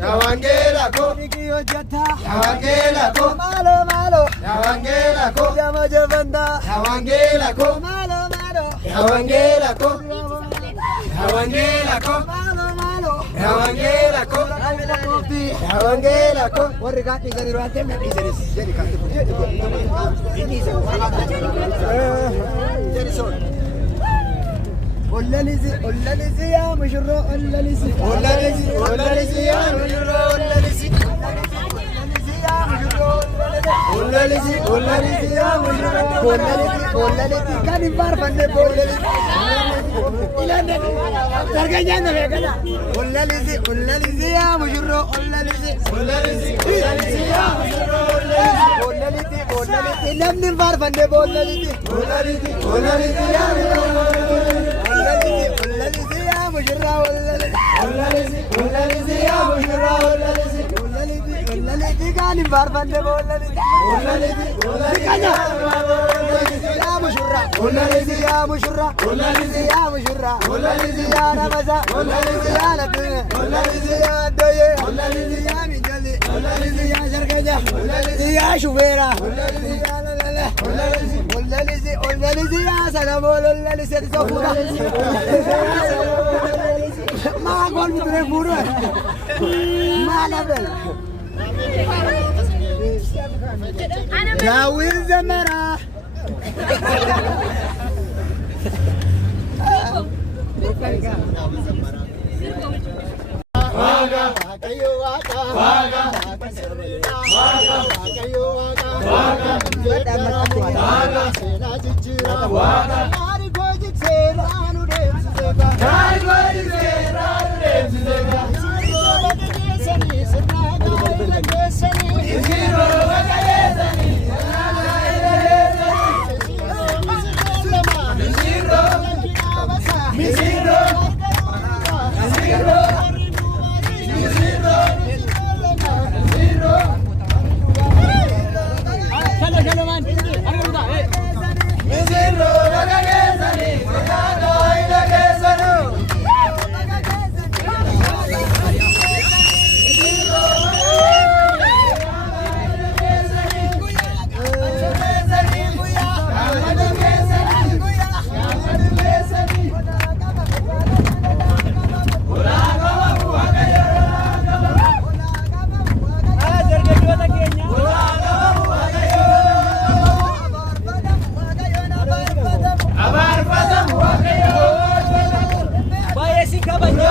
Ya Wangela ko. Nikiyo jata. Ya Wangela ko. Malo malo. Ya Wangela ko. Jama javanda. Ya Wangela ko. Malo malo. Ya Wangela ko. Ya Wangela ko. Malo malo. Ya Wangela ko. Amila kopi. Ya Wangela ko. Warri kaati gadi raate me dhiisanis. Jadi kaati kun jadi kun. Jadi son. Ollalisi ya mushurro ollalisi. Ollalisi ya mujurro ollalisi. Ollalisi ya mujurro. Ollalisi kan ibar bande ollalisi. Ilande. Sarganya na vegana. Ollalisi ya mujurro ollalisi. Ollalisi ya mujurro ollalisi. Ollalisi namni ibar bande ollalisi. Ollalisi ya mujurro ollalisi. Ollalisi ya mujurro ollalisi. Ollalisi ya mujurro ollalisi. Ollalisi kan ibar bande ollalisi. Ollalisi Ya mushurra. Ollalisi Ya mushurra. Ollalisi Ya mushurra. Ollalisi Ya ramaza. Ollalisi Ya ladune. Ollalisi Ya doye. Ollalisi Ya minjali. Ya shargaja. Ya shubera. Ya lalala. Ollalisi ya salam ollalisi sofura. Ma gol mutre furu. Ma label. Dawir zamara. Waga Kayo waka. Waga Kayo waka. Waga Waga. Sena jijjira. Waga Mari goji sena anu demsega. Kari gori se ranu demsega. Isiro wagalesani. Misiro wagalesani. Waga ilagesani. Abar padam wagayo. Baye si kabanyo.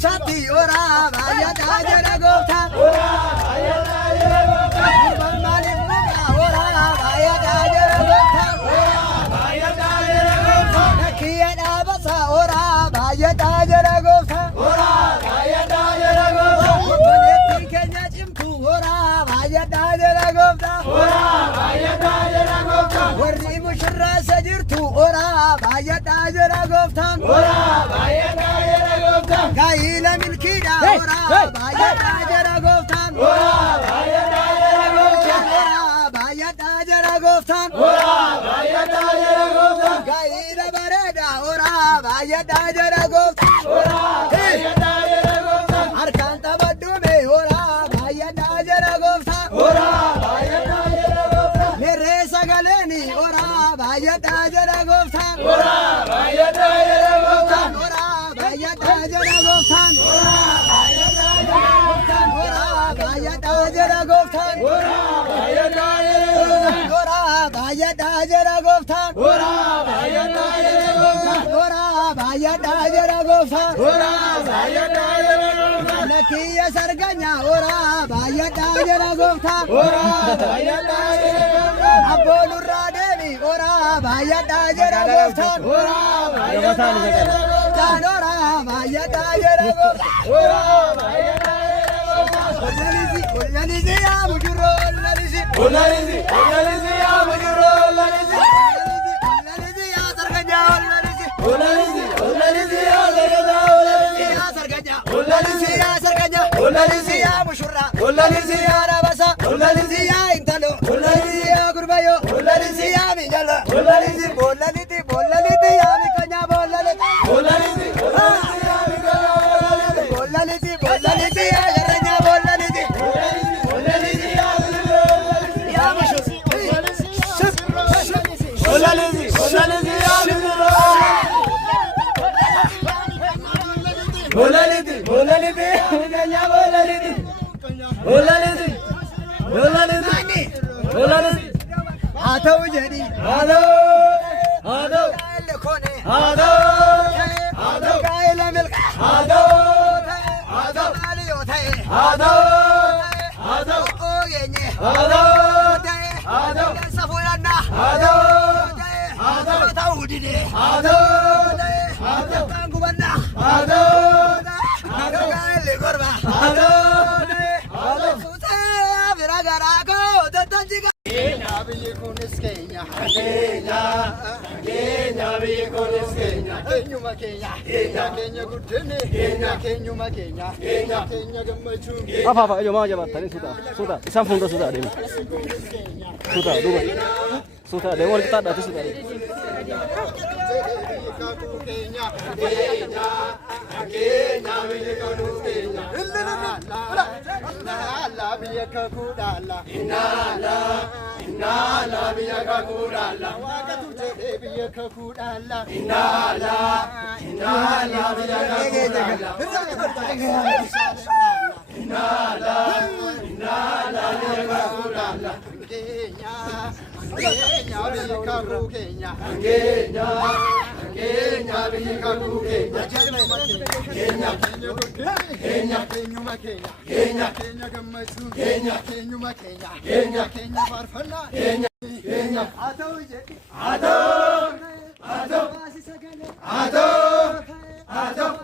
Chati ora baya tajara gota ora baya tajara gota bambale muka ora baya tajara gota ora baya tajara gota kiya abasa ora tajira goftan. Ora baya tajira goftan. Gaila milkida. Ora baya tajira goftan. Ora baya tajira goftan. Ora baya tajira goftan. Ora baya tajira goftan. Gaila bareda. Ora baya tajira goftan. Ora baya tajira goftan. Arkan tabadume. Ora baya tajira goftan. Ora baya tajira goftan. Mere sagaleni. Ora baya tajira goftan. Ora baya tajira goftan. Ora baya tajira goftan. Ora baya tajira goftan. Ora baya tajira goftan. Ora baya tajira goftan. Ora baya tajira goftan. Ora baya tajira goftan. Ora baya tajira goftan. Ora baya tajira goftan. Lakiya sarganya. Ora baya tajira goftan. Ora baya tajira goftan. Abbo nurra devi. Ora baya tajira goftan. Ora baya tajira goftan. Ora baya tajira goftan. Ora baya tajira goftan. Ollalizi ya mujurro ollalizi. Ollalizi ya mujurro ollalizi. Ollalizi ya sarganya ollalizi. Ollalizi ya sarganya ollalizi. Ya sarganya. Ollalizi Ya sarganya. Ollalizi Ya mushurra. Ollalizi Ya rabasa. Ollalizi Ya intalo. Ya gurbayo. Ollalizi Ya mijala. Ollalizi Bollaliti ya mikanya bollaliti. Ollalizi ya mujurro ollalizi. Bollaliti ya garanya bollaliti. Ollalizi ya mujurro ollalizi. Ya mushur. Ollalizi ya mujurro ollalizi. Ollalizi ganya ollalizi. Ollalizi Atau jadi. Ado Kaile kone. Ado Kaile milk. Ado Ali yotai. Ado Ogenye. Ado Safulana. Ado Tahu dide. Tanggubanna. Kaile korba. Susah biragarago datanjiga. Kenya biye Kenya biye Kenya Kenyuma Kenya. Kenya gudene. Kenyuma Kenya. Kenya gammachu. Apa ayo mau jabat tadi sudah sambung sudah deh sudah dulu sudah deh kita ada tuh sudah Kenya. Kenya biye Kenya La biya kakudala. Inala biya kakudala. Wagatu jede biya kakudala. Inala biya kakudala. Inala biya kakudala. Kenya biya kaku Kenya. Kenya biya kaku Kenya. Kenyuma Kenya. Kenya gammachu. Kenyuma Kenya. Kenya farfana. Kenya Atau jadi. Ado Masih sagale. Ado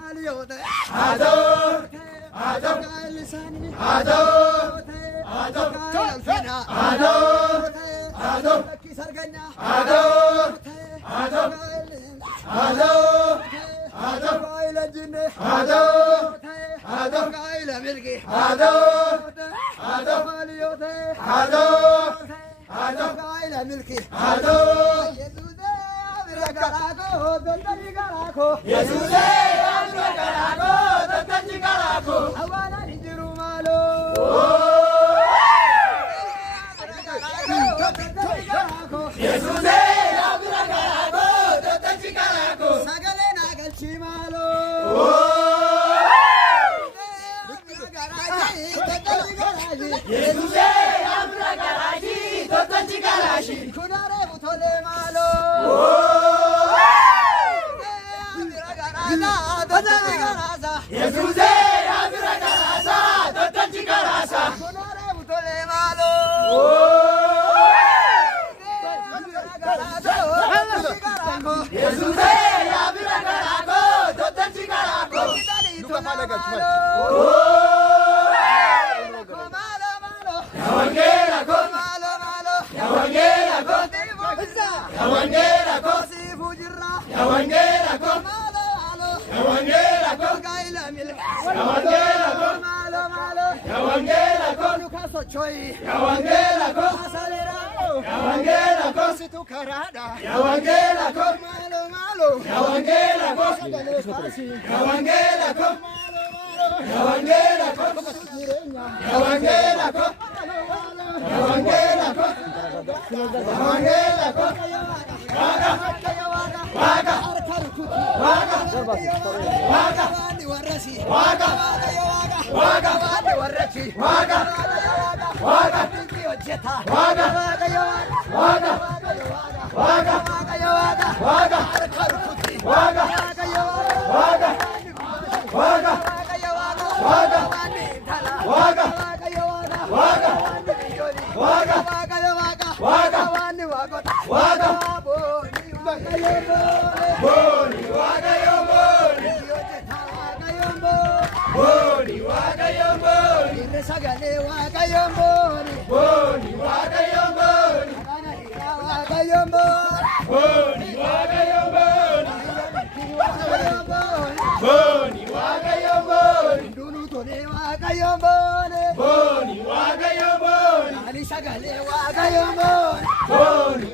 Ali yotai. Kaile sanni. Kaile fina. Laki sarganya. Kaile jinne. Kaile milki. Ali yotai. Kaile milki. Yesude abiragarago dondarigarako. Awana ninjiru malo. Sagale nagalchi malo. Kunare butole malo. Kunare butole malo. Yawangela Yawangela ko. Malo malo. Yawangela ko. Lukaso choi. Yawangela ko. Asalera. Yawangela ko. Situ karada. Yawangela ko. Malo malo. Yawangela ko. Yawangela ko. Yawangela ko. Yawangela ko. Yawangela ko. Yawangela ko. Waga. Waga. Waga. Waga. Waga. Waga. warrachi. Waga. Waga. Waga. Waga. Waga. Waga. Waga. Waga. Waga. Waga. Waga. Waga. Waga. Waga. Waga. Boni waga yo boni. Boni waga yo boni. Sagale waga yomboni. Boni waga yo boni. Waga yomboni. Boni waga yo boni. Boni waga yo boni. Dunu tone waga yomboni. Boni waga yo boni. Ali sagale waga yomboni. Boni